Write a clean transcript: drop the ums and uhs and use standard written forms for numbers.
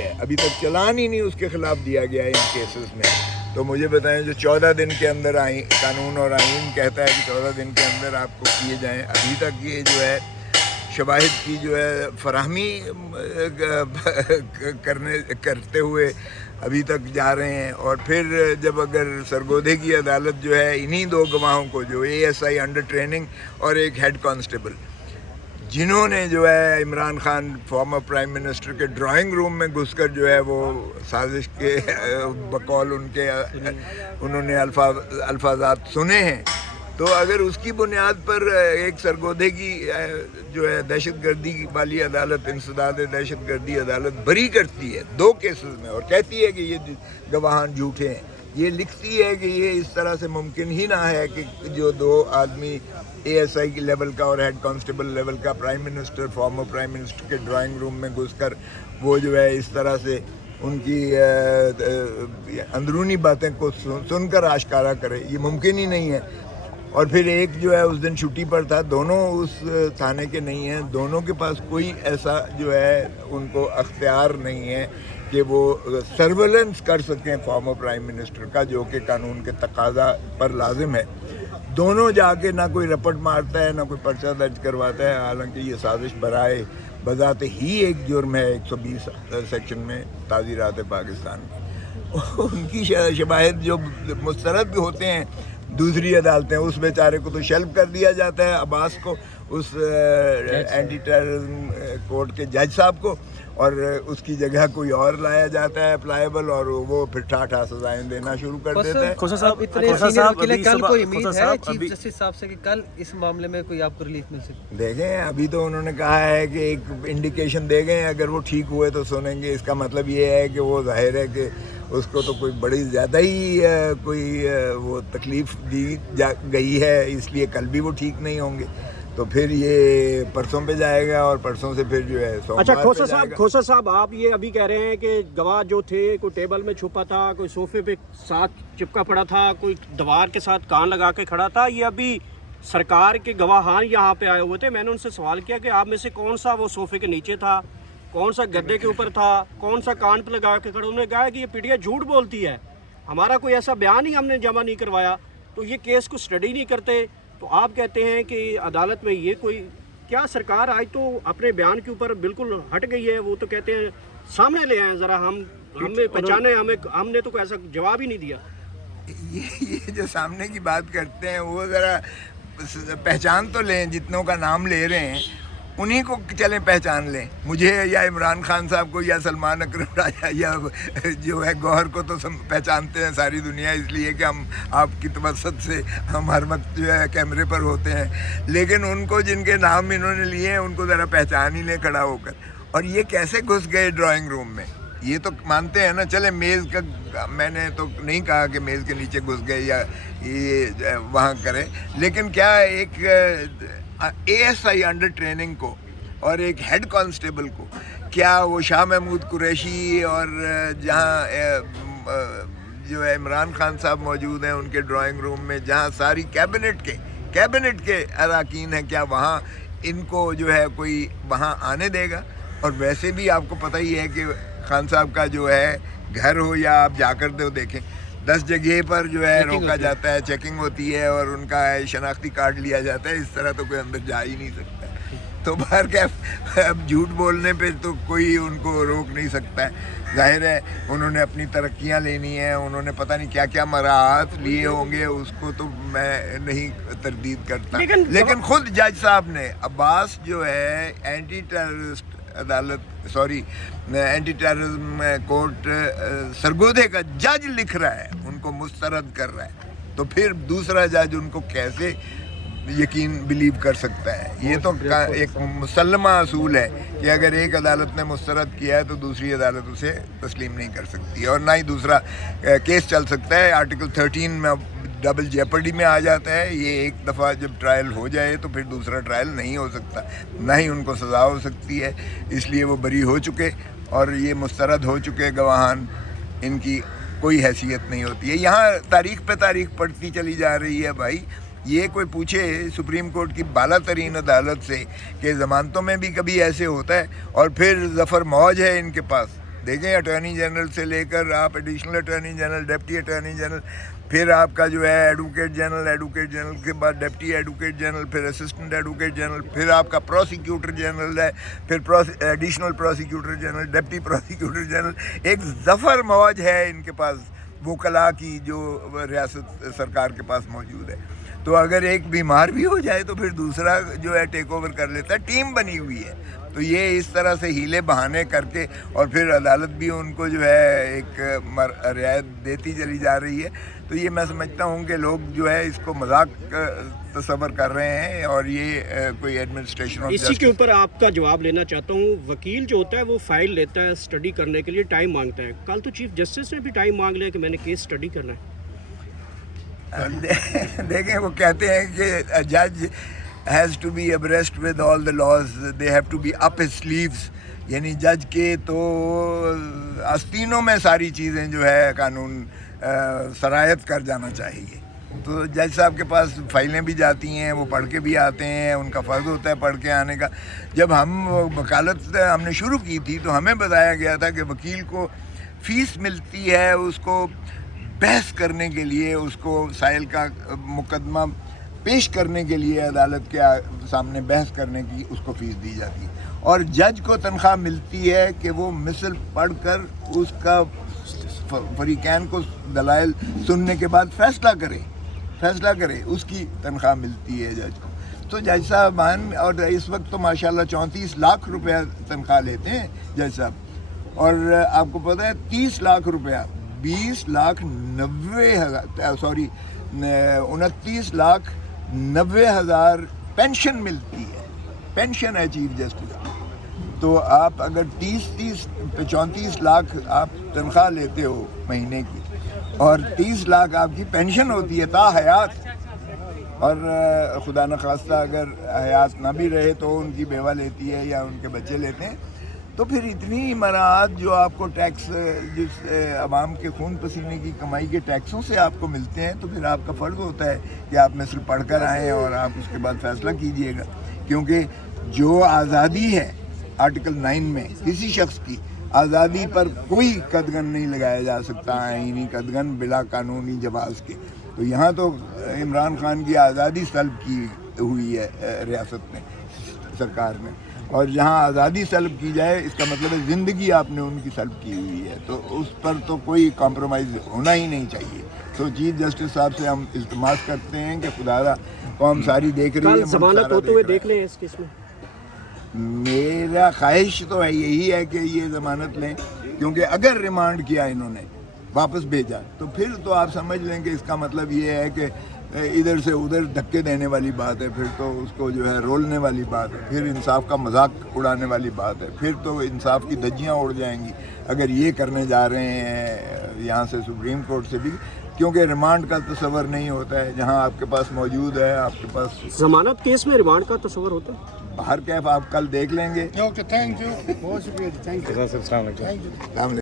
ہے, ابھی تک چلان ہی نہیں اس کے خلاف دیا گیا ہے ان کیسز میں. تو مجھے بتائیں جو 14 دن کے اندر قانون اور آئین کہتا ہے کہ 14 دن کے اندر آپ کو کیے جائیں, ابھی تک یہ جو ہے شواہد کی جو ہے فراہمی کرتے ہوئے ابھی تک جا رہے ہیں. اور پھر جب اگر سرگودے کی عدالت جو ہے انہی 2 گواہوں کو, جو ASI انڈر ٹریننگ اور ایک ہیڈ کانسٹیبل, جنہوں نے جو ہے Imran Khan former prime minister کے ڈرائنگ روم میں گھس کر جو ہے وہ سازش کے بقول ان کے انہوں نے الفاظات سنے ہیں, تو اگر اس کی بنیاد پر ایک سرگودے کی جو ہے دہشت گردی والی عدالت, انسداد دہشت گردی عدالت بری کرتی ہے 2 کیسز میں اور کہتی ہے کہ یہ گواہان جھوٹے ہیں, یہ لکھتی ہے کہ یہ اس طرح سے ممکن ہی نہ ہے کہ جو 2 آدمی ASI کی لیول کا اور ہیڈ کانسٹیبل لیول کا prime minister, former prime minister کے ڈرائنگ روم میں گھس کر وہ جو ہے اس طرح سے ان کی اندرونی باتیں کو سن کر آشکارا کرے, یہ ممکن ہی نہیں ہے. اور پھر ایک جو ہے اس دن چھٹی پر تھا, دونوں اس تھانے کے نہیں ہیں, دونوں کے پاس کوئی ایسا جو ہے ان کو اختیار نہیں ہے کہ وہ سرویلنس کر سکیں فارمر پرائم منسٹر کا, جو کہ قانون کے تقاضا پر لازم ہے. دونوں جا کے نہ کوئی رپٹ مارتا ہے نہ کوئی پرچہ درج کرواتا ہے, حالانکہ یہ سازش برائے بذات ہی ایک جرم ہے 120 سیکشن میں تعزیرات پاکستان کی. ان کی شواہد جو مسترد ہوتے ہیں دوسری عدالتیں, اس بیچارے کو تو شلب کر دیا جاتا ہے, عباس کو, اس اینٹی ٹیررزم کورٹ کے جج صاحب کو, اور اس کی جگہ کوئی اور لایا جاتا ہے اپلائیبل, اور وہ پھر ٹھاٹھا سزائیں دینا شروع کر دیتا ہے. کھوسا صاحب کل کوئی امید ہے چیف جسٹس صاحب سے کہ کل اس معاملے میں کوئی آپ کو ریلیف مل سکے؟ دیکھیں, ابھی تو انہوں نے کہا ہے کہ ایک انڈیکیشن دے گئے, اگر وہ ٹھیک ہوئے تو سنیں گے. اس کا مطلب یہ ہے کہ وہ ظاہر ہے کہ اس کو تو کوئی بڑی زیادہ ہی کوئی وہ تکلیف دی گئی ہے, اس لیے کل بھی وہ ٹھیک نہیں ہوں گے. تو پھر یہ پرسوں پہ جائے گا, اور پرسوں سے پھر جو ہے اچھا کھوسا صاحب آپ یہ ابھی کہہ رہے ہیں کہ گواہ جو تھے کوئی ٹیبل میں چھپا تھا, کوئی صوفے پہ ساتھ چپکا پڑا تھا, کوئی دیوار کے ساتھ کان لگا کے کھڑا تھا, یہ ابھی سرکار کے گواہان یہاں پہ آئے ہوئے تھے. میں نے ان سے سوال کیا کہ آپ میں سے کون سا وہ صوفے کے نیچے تھا, کون سا گدے کے اوپر تھا, کون سا کان پہ لگا کے کھڑا. انہوں نے کہا کہ یہ پیڈیا جھوٹ بولتی ہے, ہمارا کوئی ایسا بیان ہی ہم نے جمع نہیں کروایا, تو یہ کیس کو اسٹڈی نہیں کرتے. تو آپ کہتے ہیں کہ عدالت میں یہ کوئی کیا سرکار آج تو اپنے بیان کے اوپر بالکل ہٹ گئی ہے, وہ تو کہتے ہیں سامنے لے آئیں ذرا, ہمیں پہچانے, ہم نے تو ایسا جواب ہی نہیں دیا. یہ جو سامنے کی بات کرتے ہیں وہ ذرا پہچان تو لیں, جتنوں کا نام لے رہے ہیں انہی کو چلیں پہچان لیں. مجھے یا عمران خان صاحب کو یا سلمان اکرم راجہ یا جو ہے گوہر کو تو پہچانتے ہیں ساری دنیا, اس لیے کہ ہم آپ کی توسط سے ہم ہر وقت جو ہے کیمرے پر ہوتے ہیں. لیکن ان کو جن کے نام انہوں نے لیے ہیں ان کو ذرا پہچان ہی لیں کھڑا ہو کر. اور یہ کیسے گھس گئے ڈرائنگ روم میں, یہ تو مانتے ہیں نا. چلے میز کا میں نے تو نہیں کہا کہ میز کے نیچے گھس گئے یا یہ وہاں کریں, لیکن کیا ایک ASI انڈر ٹریننگ کو اور ایک ہیڈ کانسٹیبل کو, کیا وہ شاہ محمود قریشی اور جہاں جو ہے عمران خان صاحب موجود ہیں ان کے ڈرائنگ روم میں, جہاں ساری کیبنٹ کے اراکین ہیں, کیا وہاں ان کو جو ہے کوئی وہاں آنے دے گا؟ اور ویسے بھی آپ کو پتہ ہی ہے کہ خان صاحب کا جو ہے گھر ہو یا آپ جا کر دو دیکھیں, 10 جگہ پر جو ہے روکا جاتا ہے, چیکنگ ہوتی ہے اور ان کا شناختی کارڈ لیا جاتا ہے. اس طرح تو کوئی اندر جا ہی نہیں سکتا. تو باہر کیا اب جھوٹ بولنے پہ تو کوئی ان کو روک نہیں سکتا ہے. ظاہر ہے انہوں نے اپنی ترقیاں لینی ہیں, انہوں نے پتہ نہیں کیا کیا مراحت لیے ہوں گے, اس کو تو میں نہیں تردید کرتا. لیکن خود جج صاحب نے, عباس جو ہے anti terrorist anti terrorism court سرگودے کا جج لکھ رہا ہے, ان کو مسترد کر رہا ہے, تو پھر دوسرا جج ان کو کیسے یقین بلیو کر سکتا ہے؟ یہ تو ایک مسلمہ اصول ہے کہ اگر ایک عدالت نے مسترد کیا ہے تو دوسری عدالت اسے تسلیم نہیں کر سکتی, اور نہ ہی دوسرا کیس چل سکتا ہے. آرٹیکل 13 میں ڈبل جیپرڈی میں آ جاتا ہے. یہ ایک دفعہ جب ٹرائل ہو جائے تو پھر دوسرا ٹرائل نہیں ہو سکتا, نہ ہی ان کو سزا ہو سکتی ہے. اس لیے وہ بری ہو چکے اور یہ مسترد ہو چکے گواہان, ان کی کوئی حیثیت نہیں ہوتی ہے. یہاں تاریخ پہ تاریخ پڑھتی چلی جا رہی ہے بھائی. یہ کوئی پوچھے سپریم کورٹ کی بالا ترین عدالت سے کہ ضمانتوں میں بھی کبھی ایسے ہوتا ہے, اور پھر ظفر موج ہے ان کے پاس, دیکھیں اٹارنی جنرل سے لے کر آپ additional attorney general, deputy attorney general, پھر آپ کا جو ہے ایڈوکیٹ جنرل کے بعد ڈپٹی ایڈوکیٹ جنرل، پھر اسسٹنٹ ایڈوکیٹ جنرل، پھر آپ کا پروسیکیوٹر جنرل ہے، پھر additional prosecutor general, deputy prosecutor general, ایک ظفر موج ہے ان کے پاس وکلاء کی جو ریاست سرکار کے پاس موجود ہے. تو اگر ایک بیمار بھی ہو جائے تو پھر دوسرا جو ہے ٹیک اوور کر لیتا ہے. ٹیم بنی ہوئی ہے. تو یہ اس طرح سے ہیلے بہانے کر کے، اور پھر عدالت بھی ان کو جو ہے ایک رعایت دیتی چلی جا رہی ہے. تو یہ میں سمجھتا ہوں کہ لوگ جو ہے اس کو مذاق تصور کر رہے ہیں، اور یہ کوئی ایڈمنسٹریشن آف اسی کے اوپر آپ کا جواب لینا چاہتا ہوں. وکیل جو ہوتا ہے وہ فائل لیتا ہے اسٹڈی کرنے کے لیے، ٹائم مانگتا ہے. کل تو چیف جسٹس نے بھی ٹائم مانگ لیا کہ میں نے کیس اسٹڈی کرنا ہے. دیکھیں وہ کہتے ہیں کہ جج has to be abreast with all the laws, they have to be up his sleeves. یعنی جج کے تو آستینوں میں ساری چیزیں جو ہے قانون سرایت کر جانا چاہیے. تو جج صاحب کے پاس فائلیں بھی جاتی ہیں، وہ پڑھ کے بھی آتے ہیں، ان کا فرض ہوتا ہے پڑھ کے آنے کا. جب ہم وکالت ہم نے شروع کی تھی تو ہمیں بتایا گیا تھا کہ وکیل کو فیس ملتی ہے اس کو بحث کرنے کے لیے، اس کو سائل کا مقدمہ پیش کرنے کے لیے عدالت کے سامنے بحث کرنے کی اس کو فیس دی جاتی ہے. اور جج کو تنخواہ ملتی ہے کہ وہ مثل پڑھ کر اس کا فریقین کو دلائل سننے کے بعد فیصلہ کرے، اس کی تنخواہ ملتی ہے جج کو. تو جج صاحبان اور اس وقت تو ماشاءاللہ 34 لاکھ روپیہ تنخواہ لیتے ہیں جج صاحب. اور آپ کو پتہ ہے 30 لاکھ روپیہ 29 لاکھ 90 ہزار پینشن ملتی ہے. پینشن ہے چیف جسٹس. تو آپ اگر 34 لاکھ آپ تنخواہ لیتے ہو مہینے کی، اور 30 لاکھ آپ کی پینشن ہوتی ہے تا حیات، اور خدا نخواستہ اگر حیات نہ بھی رہے تو ان کی بیوہ لیتی ہے یا ان کے بچے لیتے ہیں، تو پھر اتنی مراعات جو آپ کو ٹیکس، جس عوام کے خون پسینے کی کمائی کے ٹیکسوں سے آپ کو ملتے ہیں، تو پھر آپ کا فرض ہوتا ہے کہ آپ مثل پڑھ کر آئیں اور آپ اس کے بعد فیصلہ کیجئے گا. کیونکہ جو آزادی ہے آرٹیکل 9 میں، کسی شخص کی آزادی پر کوئی قدغن نہیں لگایا جا سکتا، آئینی قدغن بلا قانونی جواز کے. تو یہاں تو عمران خان کی آزادی سلب کی ہوئی ہے ریاست میں، سرکار نے، اور جہاں آزادی سلب کی جائے اس کا مطلب ہے زندگی آپ نے ان کی سلب کی ہوئی ہے. تو اس پر تو کوئی کمپرومائز ہونا ہی نہیں چاہیے. تو چیف جسٹس صاحب سے ہم التماس کرتے ہیں کہ خدا قوم ساری دیکھ رہی ہے، ضمانت ہوتے ہوئے دیکھ لیں اس کیس میں. میرا خواہش تو ہے یہی ہے کہ یہ ضمانت لیں، کیونکہ اگر ریمانڈ کیا انہوں نے، واپس بھیجا، تو پھر تو آپ سمجھ لیں کہ اس کا مطلب یہ ہے کہ ادھر سے ادھر دھکے دینے والی بات ہے. پھر تو اس کو جو ہے رولنے والی بات ہے، پھر انصاف کا مذاق اڑانے والی بات ہے، پھر تو انصاف کی دھجیاں اڑ جائیں گی اگر یہ کرنے جا رہے ہیں یہاں سے سپریم کورٹ سے بھی. کیونکہ ریمانڈ کا تصور نہیں ہوتا ہے جہاں آپ کے پاس موجود ہے، آپ کے پاس ضمانت کیس میں ریمانڈ کا تصور ہوتا ہے. باہر کیف آپ کل دیکھ لیں گے. اوکے، تھینک یو، بہت شکریہ. Thank you. السلام علیکم.